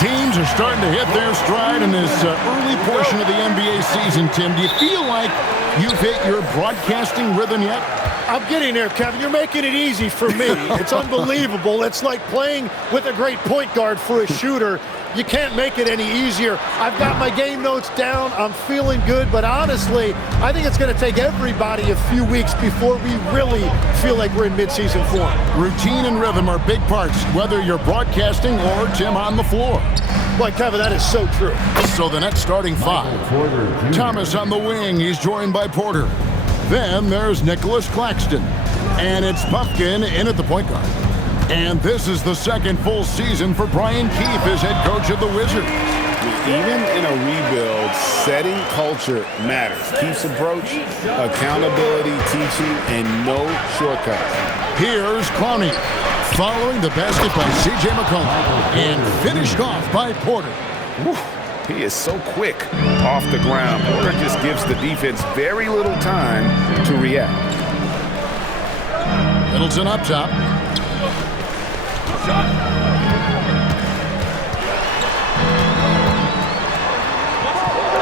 Teams are starting to hit their stride in this early portion of the NBA season, Tim. Do you feel like you've hit your broadcasting rhythm yet? I'm getting there, Kevin. You're making it easy for me. It's unbelievable. It's like playing with a great point guard for a shooter. You can't make it any easier. I've got my game notes down. I'm feeling good. But honestly, I think it's going to take everybody a few weeks before we really feel like we're in midseason form. Routine and rhythm are big parts, whether you're broadcasting or, Tim, on the floor. Boy, Kevin, that is so true. So the Nets starting five. Thomas on the wing. He's joined by Porter. Then there's Nicholas Claxton. And it's Pumpkin in at the point guard. And this is the second full season for Brian Keefe as head coach of the Wizards. Even in a rebuild, setting culture matters. Keefe's approach, accountability, teaching, and no shortcuts. Here's Clowney, following the basket by C.J. McCollum, and finished off by Porter. Whew. He is so quick off the ground. Porter just gives the defense very little time to react. Middleton up top.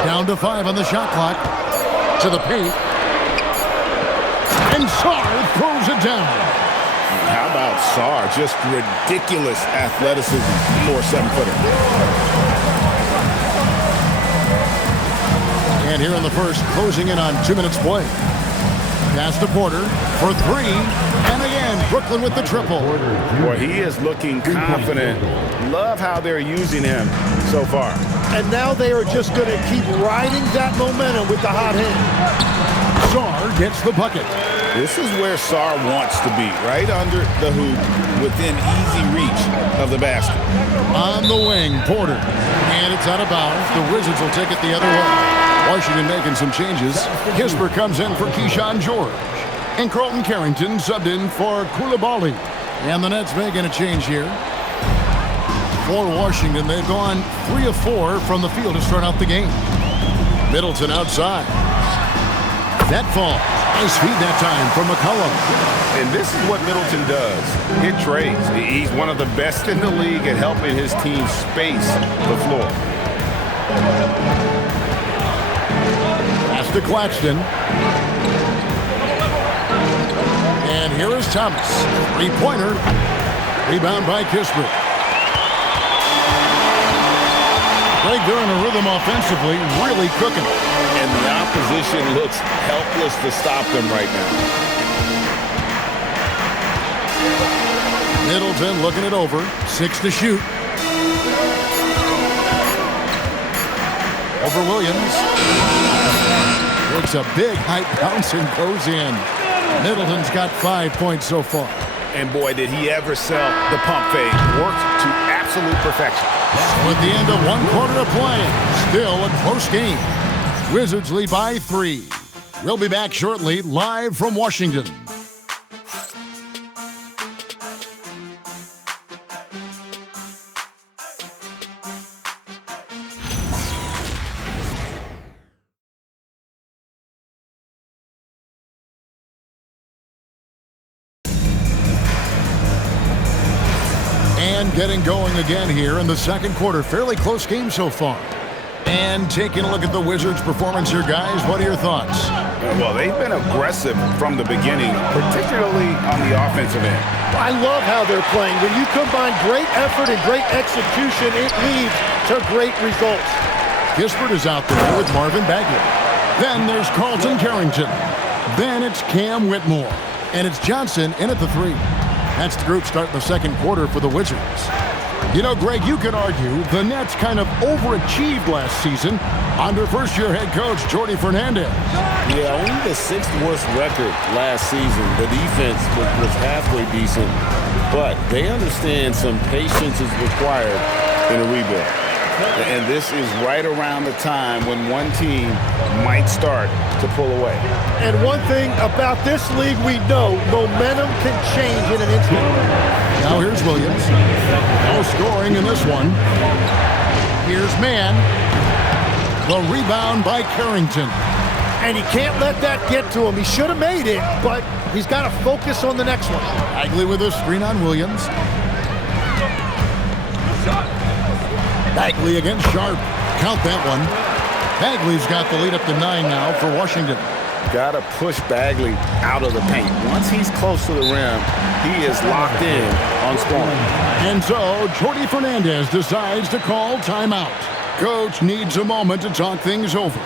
Down to 5 on the shot clock. To the paint. And Sarr throws it down. How about Sarr? Just ridiculous athleticism for a 7-footer. And here in the first, closing in on 2 minutes play. Pass to Porter for 3. And again, Brooklyn with the triple. Boy, he is looking confident. Love how they're using him so far. And now they are just going to keep riding that momentum with the hot hand. Sarr gets the bucket. This is where Sarr wants to be, right under the hoop, within easy reach of the basket. On the wing, Porter. And it's out of bounds. The Wizards will take it the other way. Washington making some changes. Kispert comes in for Keyshawn George. And Carlton Carrington subbed in for Coulibaly. And the Nets making a change here. For Washington, they've gone 3 of 4 from the field to start out the game. Middleton outside. That falls. Nice feed that time from McCollum. And this is what Middleton does. Hit trades. He's one of the best in the league at helping his team space the floor. Pass to Claxton. And here is Thomas. 3-pointer. Rebound by Kispert. Greg, they're in a rhythm offensively, really cooking. And the opposition looks helpless to stop them right now. Middleton looking it over. 6 to shoot. Over Williams. Takes a big height bounce and goes in. Middleton's got 5 points so far. And boy, did he ever sell the pump fake. Worked to absolute perfection. With the end of 1 quarter of play, still a close game. Wizards lead by 3. We'll be back shortly, live from Washington. Getting going again here in the second quarter. Fairly close game so far. And taking a look at the Wizards' performance here, guys. What are your thoughts? Well, they've been aggressive from the beginning, particularly on the offensive end. I love how they're playing. When you combine great effort and great execution, it leads to great results. Kispert is out there with Marvin Bagley. Then there's Carlton Carrington. Then it's Cam Whitmore. And it's Johnson in at the 3. That's the group starting the second quarter for the Wizards. You know, Greg, you could argue the Nets kind of overachieved last season under first-year head coach Jordi Fernandez. Yeah, only the 6th worst record last season. The defense was halfway decent, but they understand some patience is required in a rebuild. And this is right around the time when one team might start to pull away. And one thing about this league we know, momentum can change in an instant. Now here's Williams. No scoring in this one. Here's Mann. The rebound by Carrington. And he can't let that get to him. He should have made it, but he's got to focus on the next one. Bagley with a screen on Williams. Bagley against Sharp. Count that one. Bagley's got the lead up to 9 now for Washington. Got to push Bagley out of the paint. Once he's close to the rim, he is locked in on scoring. And so, Jordi Fernandez decides to call timeout. Coach needs a moment to talk things over.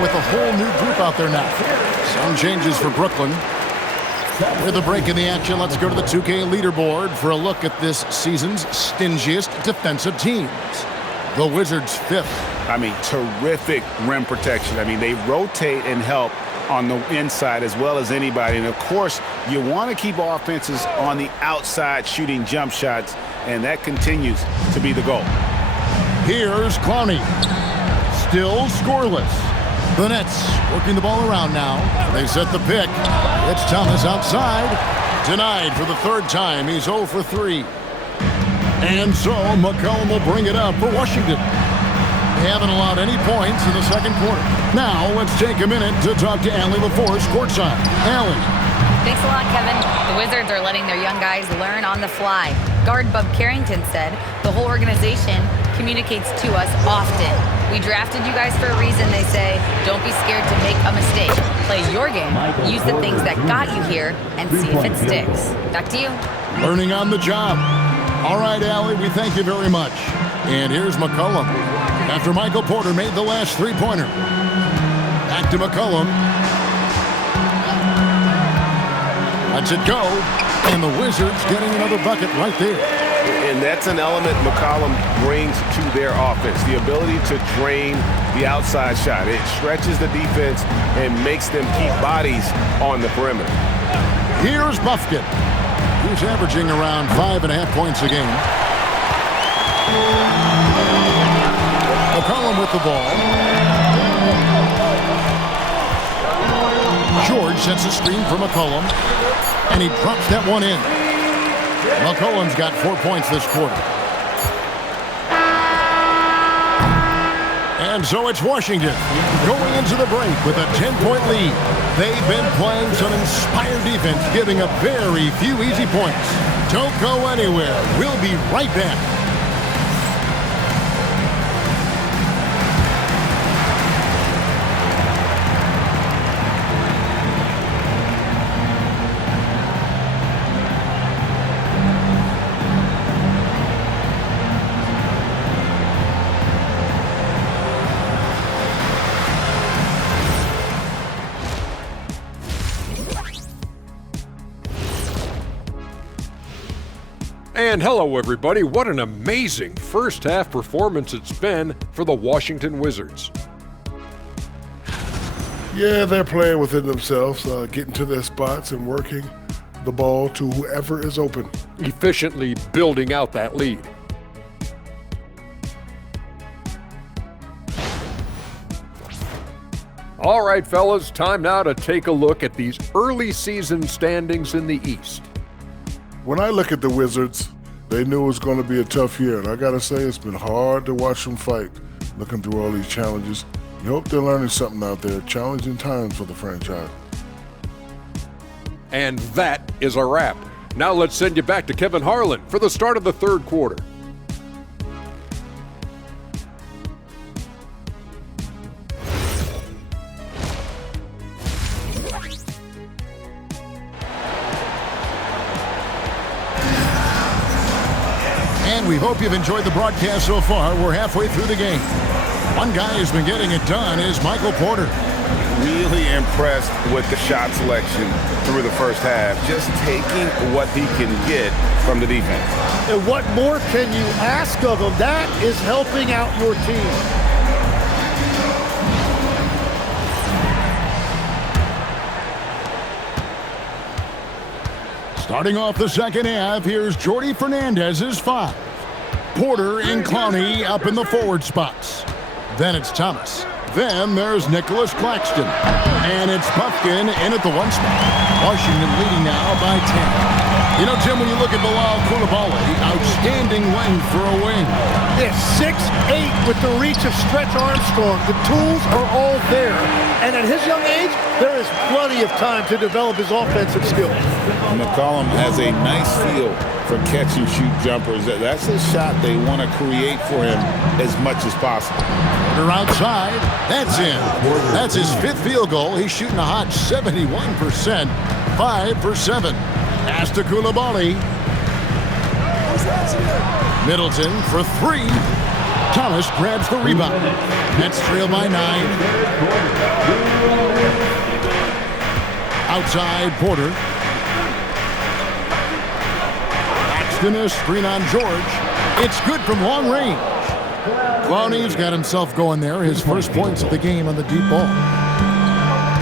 With a whole new group out there now. Some changes for Brooklyn. With a break in the action, let's go to the 2K leaderboard for a look at this season's stingiest defensive teams. The Wizards 5th. I mean, terrific rim protection. I mean, they rotate and help on the inside as well as anybody. And, of course, you want to keep offenses on the outside shooting jump shots, and that continues to be the goal. Here's Clowney. Still scoreless. The Nets working the ball around now. They set the pick. It's Thomas outside. Denied for the third time. He's 0 for 3. And so McCollum will bring it up for Washington. They haven't allowed any points in the second quarter. Now let's take a minute to talk to Allie LaForce courtside. Allie. Thanks a lot, Kevin. The Wizards are letting their young guys learn on the fly. Guard Bub Carrington said the whole organization communicates to us often. We drafted you guys for a reason, they say. Don't be scared to make a mistake. Play your game. Use the things that got you here and see if it sticks. Back to you. Learning on the job. All right, Allie, we thank you very much. And here's McCollum. After Michael Porter made the last three-pointer. Back to McCollum. Lets it go. And the Wizards getting another bucket right there. And that's an element McCollum brings to their offense, the ability to drain the outside shot. It stretches the defense and makes them keep bodies on the perimeter. Here's Bufkin, who's averaging around 5.5 points a game. McCollum with the ball. George sets a screen for McCollum, and he drops that one in. McCollum's got 4 points this quarter. And so it's Washington going into the break with a 10-point lead. They've been playing some inspired defense, giving up very few easy points. Don't go anywhere. We'll be right back. And hello everybody, what an amazing first half performance it's been for the Washington Wizards. Yeah, they're playing within themselves, getting to their spots and working the ball to whoever is open. Efficiently building out that lead. All right, fellas, time now to take a look at these early season standings in the East. When I look at the Wizards, they knew it was going to be a tough year, and I got to say it's been hard to watch them fight, looking through all these challenges. You hope they're learning something out there, challenging times for the franchise. And that is a wrap. Now let's send you back to Kevin Harlan for the start of the third quarter. We hope you've enjoyed the broadcast so far. We're halfway through the game. One guy who's been getting it done is Michael Porter. Really impressed with the shot selection through the first half. Just taking what he can get from the defense. And what more can you ask of him? That is helping out your team. Starting off the second half, here's Jordi Fernandez's 5. Porter and Clowney up in the forward spots. Then it's Thomas. Then there's Nicholas Claxton. And it's Puffkin in at the 1 spot. Washington leading now by 10. You know, Jim, when you look at Bilal Coulibaly, outstanding length for a wing. Yes, 6'8" with the reach of Stretch Armstrong. The tools are all there. And at his young age, there is plenty of time to develop his offensive skills. McCollum has a nice feel for catch-and-shoot jumpers. That's a shot they want to create for him as much as possible. Porter outside. That's in. That's his 5th field goal. He's shooting a hot 71%. 5 for 7. Pass to Coulibaly. Middleton for 3. Thomas grabs the rebound. Nets trail by 9. Outside Porter. Paxton a screen on George. It's good from long range. Clowney's got himself going there. His first points of the game on the deep ball.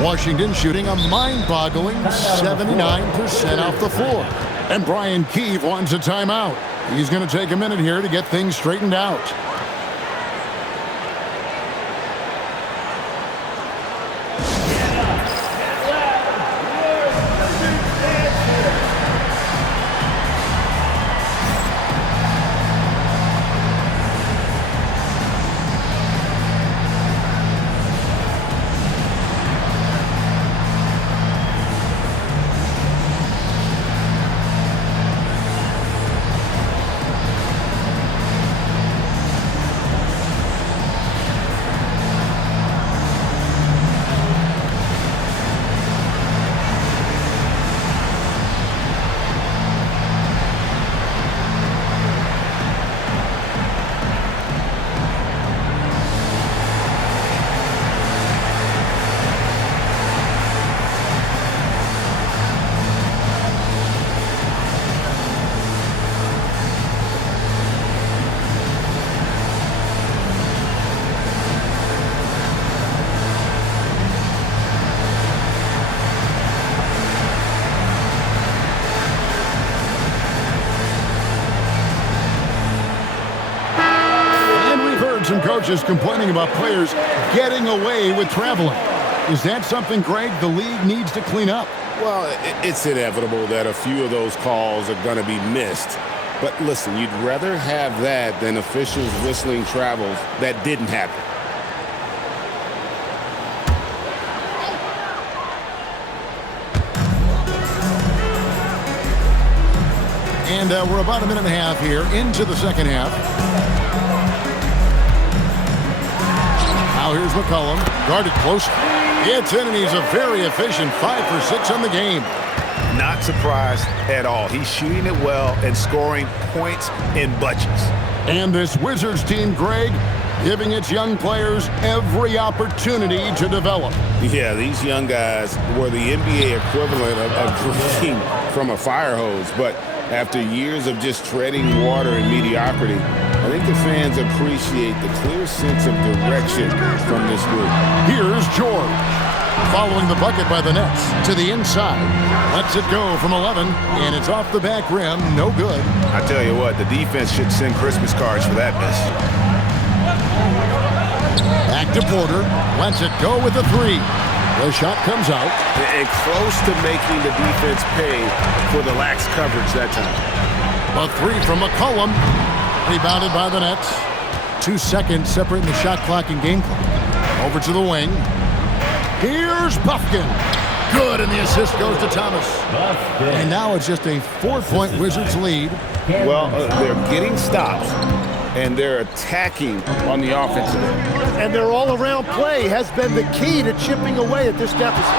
Washington shooting a mind-boggling 79% off the floor. And Brian Keefe wants a timeout. He's going to take a minute here to get things straightened out. Some coaches complaining about players getting away with traveling. Is that something, Greg, the league needs to clean up? Well, it's inevitable that a few of those calls are going to be missed. But listen, you'd rather have that than officials whistling travels that didn't happen. And we're about a minute and a half here into the second half. Now here's McCollum, guarded close. It's in, and he's a very efficient 5 for 6 on the game. Not surprised at all. He's shooting it well and scoring points in bunches. And this Wizards team, Greg, giving its young players every opportunity to develop. Yeah, these young guys were the NBA equivalent of drinking from a fire hose. But after years of just treading water and mediocrity, I think the fans appreciate the clear sense of direction from this group. Here's George, following the bucket by the Nets to the inside. Lets it go from 11, and it's off the back rim. No good. I tell you what, the defense should send Christmas cards for that miss. Back to Porter. Lets it go with a 3. The shot comes out. And close to making the defense pay for the lax coverage that time. A 3 from McCollum. Rebounded by the Nets. 2 seconds separating the shot clock and game clock. Over to the wing. Here's Puffkin. Good, and the assist goes to Thomas. And now it's just a 4-point Wizards lead. Well, they're getting stops, and they're attacking on the offensive end. And their all-around play has been the key to chipping away at this deficit.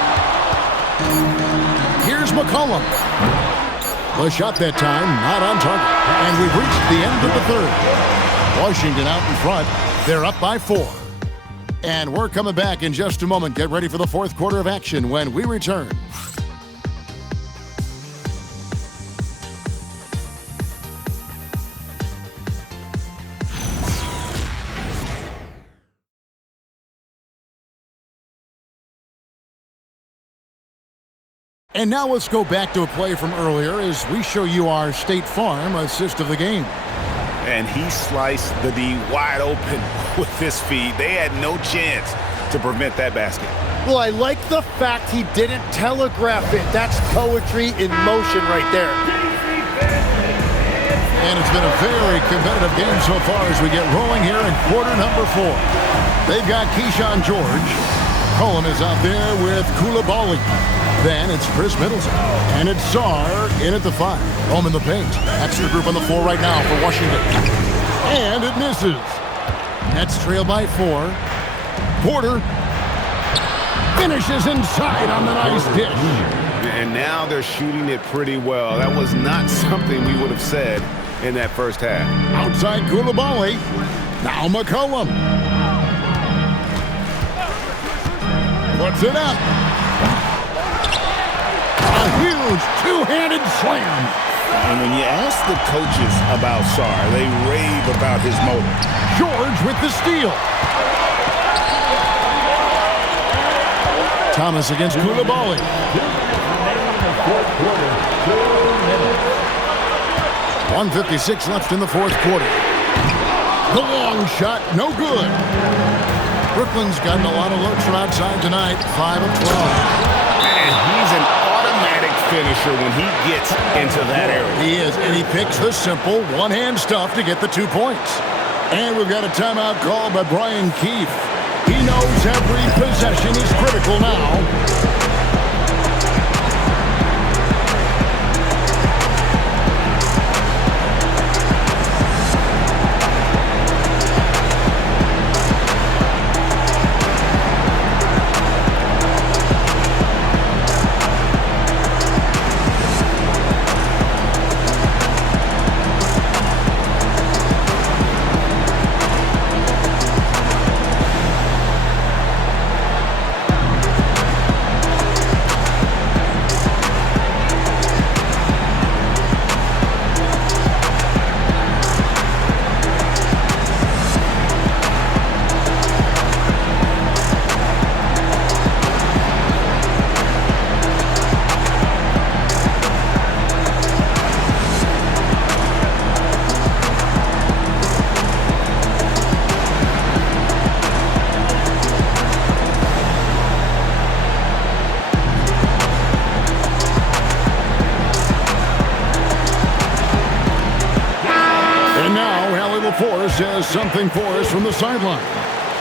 Here's McCollum. The shot that time, not on target. And we've reached the end of the third. Washington out in front. They're up by 4. And we're coming back in just a moment. Get ready for the fourth quarter of action when we return. And now let's go back to a play from earlier as we show you our State Farm assist of the game. And he sliced the D wide open with his feet. They had no chance to prevent that basket. Well, I like the fact he didn't telegraph it. That's poetry in motion right there. And it's been a very competitive game so far as we get rolling here in quarter number 4. They've got Keyshawn George. Cullen is out there with Coulibaly. Then it's Chris Middleton. And it's Sarr in at the 5. Home in the paint. That's the group on the floor right now for Washington. And it misses. Nets trail by 4. Porter finishes inside on the nice dish. And now they're shooting it pretty well. That was not something we would have said in that first half. Outside Coulibaly. Now McCollum. Puts it up. A huge two-handed slam. And when you ask the coaches about Sarr, they rave about his motor. George with the steal. Thomas against Coulibaly. 1:56 left in the fourth quarter. The long shot, no good. Brooklyn's gotten a lot of looks from outside tonight, 5 of 12. And he's an automatic finisher when he gets into that area. He is, and he picks the simple one-hand stuff to get the 2 points. And we've got a timeout called by Brian Keefe. He knows every possession is critical now. Says something for us from the sideline.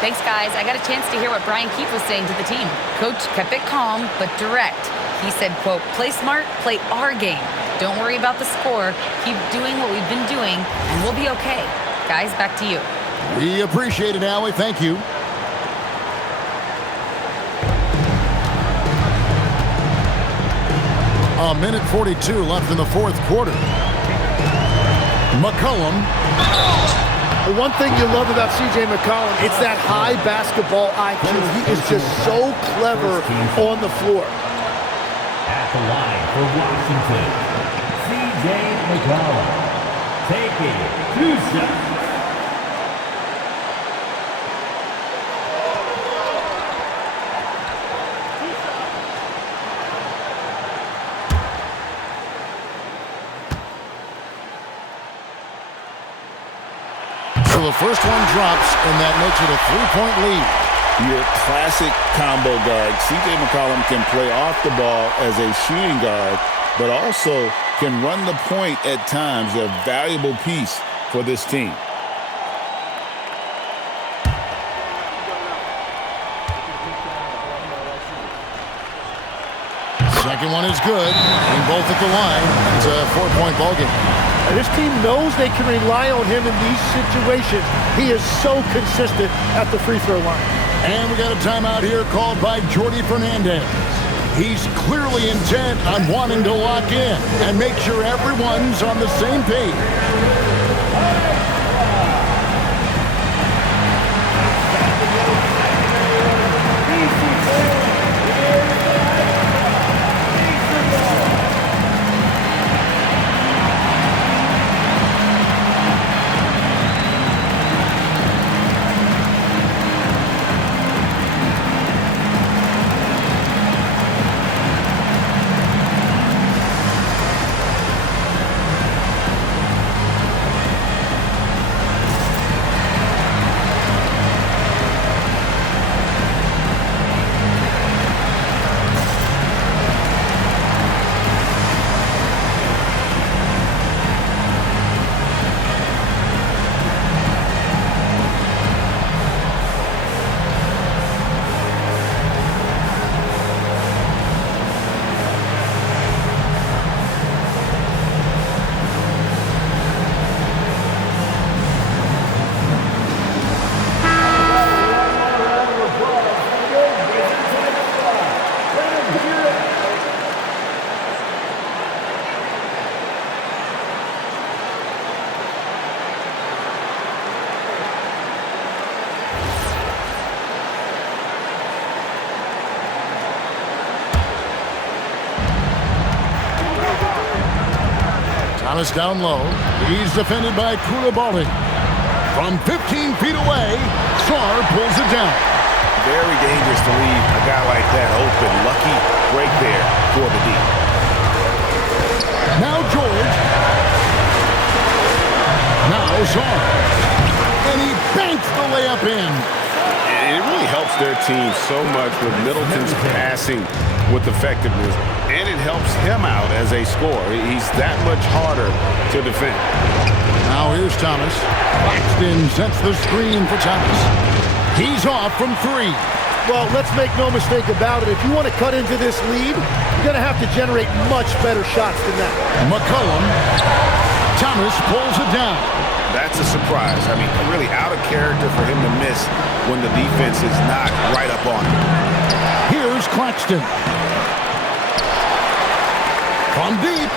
Thanks, guys. I got a chance to hear what Brian Keefe was saying to the team. Coach kept it calm but direct. He said, quote, play smart, play our game. Don't worry about the score. Keep doing what we've been doing, and we'll be okay. Guys, back to you. We appreciate it, Allie. Thank you. A minute 42 left in the fourth quarter. McCollum. The one thing you love about C.J. McCollum, it's that high basketball IQ. He is just so clever on the floor. At the line for Washington, C.J. McCollum taking 2 shots. So the first one drops, and that makes it a 3-point lead. Your classic combo guard, C.J. McCollum, can play off the ball as a shooting guard, but also can run the point at times, a valuable piece for this team. Second one is good, and both at the line. It's a 4-point ball game. And this team knows they can rely on him in these situations. He is so consistent at the free throw line. And we got a timeout here called by Jordi Fernandez. He's clearly intent on wanting to lock in and make sure everyone's on the same page. Thomas down low. He's defended by Koulibaly. From 15 feet away, Sarr pulls it down. Very dangerous to leave a guy like that open. Lucky break there for the D. Now George. Now Sarr. And he banks the layup in. And it really helps their team so much with Middleton's passing with effectiveness. And it helps him out as a scorer. He's that much harder to defend. Now here's Thomas. Claxton sets the screen for Thomas. He's off from three. Well, let's make no mistake about it. If you want to cut into this lead, you're going to have to generate much better shots than that. McCollum. Thomas pulls it down. That's a surprise. I mean, really out of character for him to miss when the defense is not right up on him. Here's Claxton. From deep.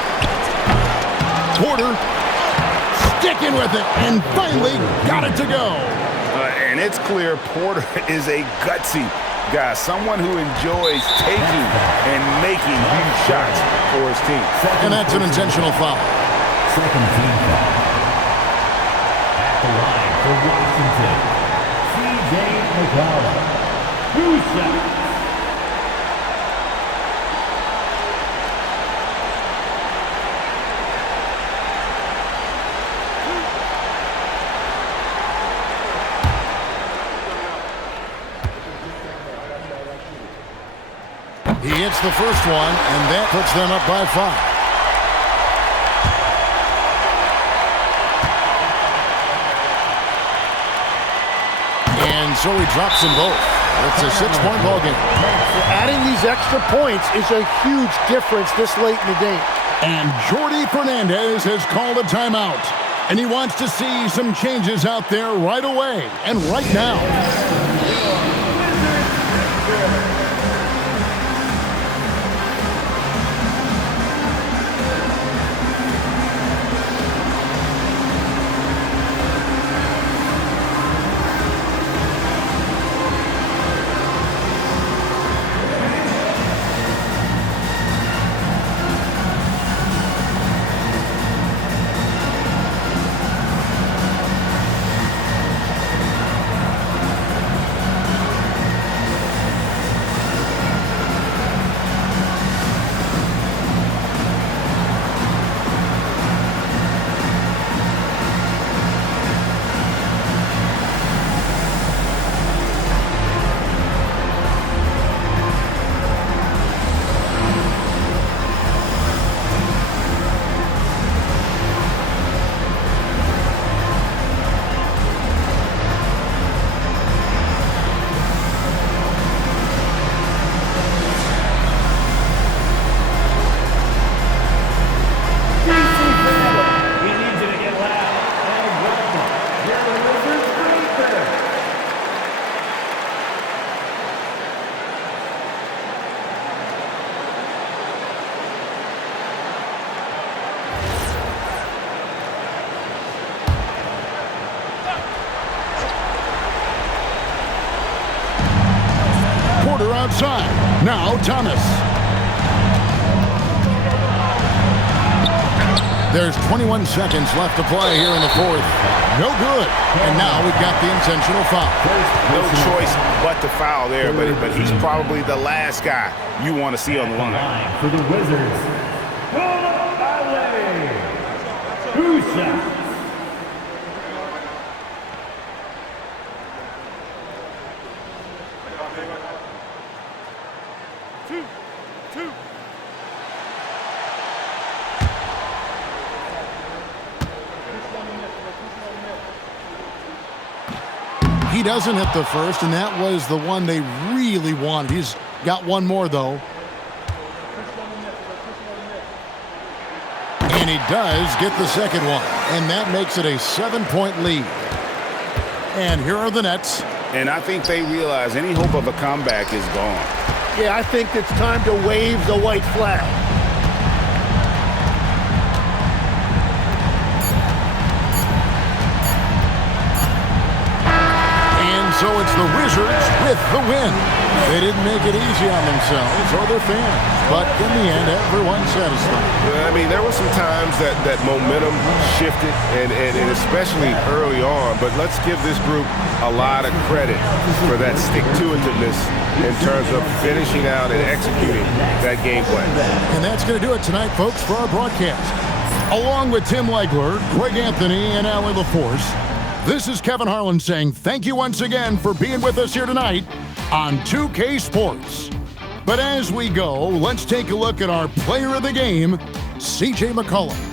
Porter sticking with it and finally got it to go. And it's clear Porter is a gutsy guy, someone who enjoys taking and making huge shots for his team. And that's an intentional foul. Second team foul. At the line for Washington, C.J. McCollum. 2 shots. He hits the first one, and that puts them up by 5. And so he drops them both. It's a 6-point ball game. Adding these extra points is a huge difference this late in the game. And Jordi Fernandez has called a timeout. And he wants to see some changes out there right away and right now. outside. Now Thomas. There's 21 seconds left to play here in the fourth. No good. And now we've got the intentional foul. No choice but to foul there, but he's probably the last guy you want to see on the line. For the Wizards, two shots. He doesn't hit the first, and that was the one they really wanted. He's got one more, though. And he does get the second one, and that makes it a 7-point lead. And here are the Nets. And I think they realize any hope of a comeback is gone. Yeah, I think it's time to wave the white flag. So it's the Wizards with the win. They didn't make it easy on themselves or their fans, but in the end, everyone's satisfied. I mean, there were some times that momentum shifted, and especially early on, but let's give this group a lot of credit for that stick-to-itiveness in terms of finishing out and executing that game plan. And that's going to do it tonight, folks, for our broadcast. Along with Tim Legler, Greg Anthony, and Allie LaForce, this is Kevin Harlan saying thank you once again for being with us here tonight on 2K Sports. But as we go, let's take a look at our player of the game, C.J. McCollum.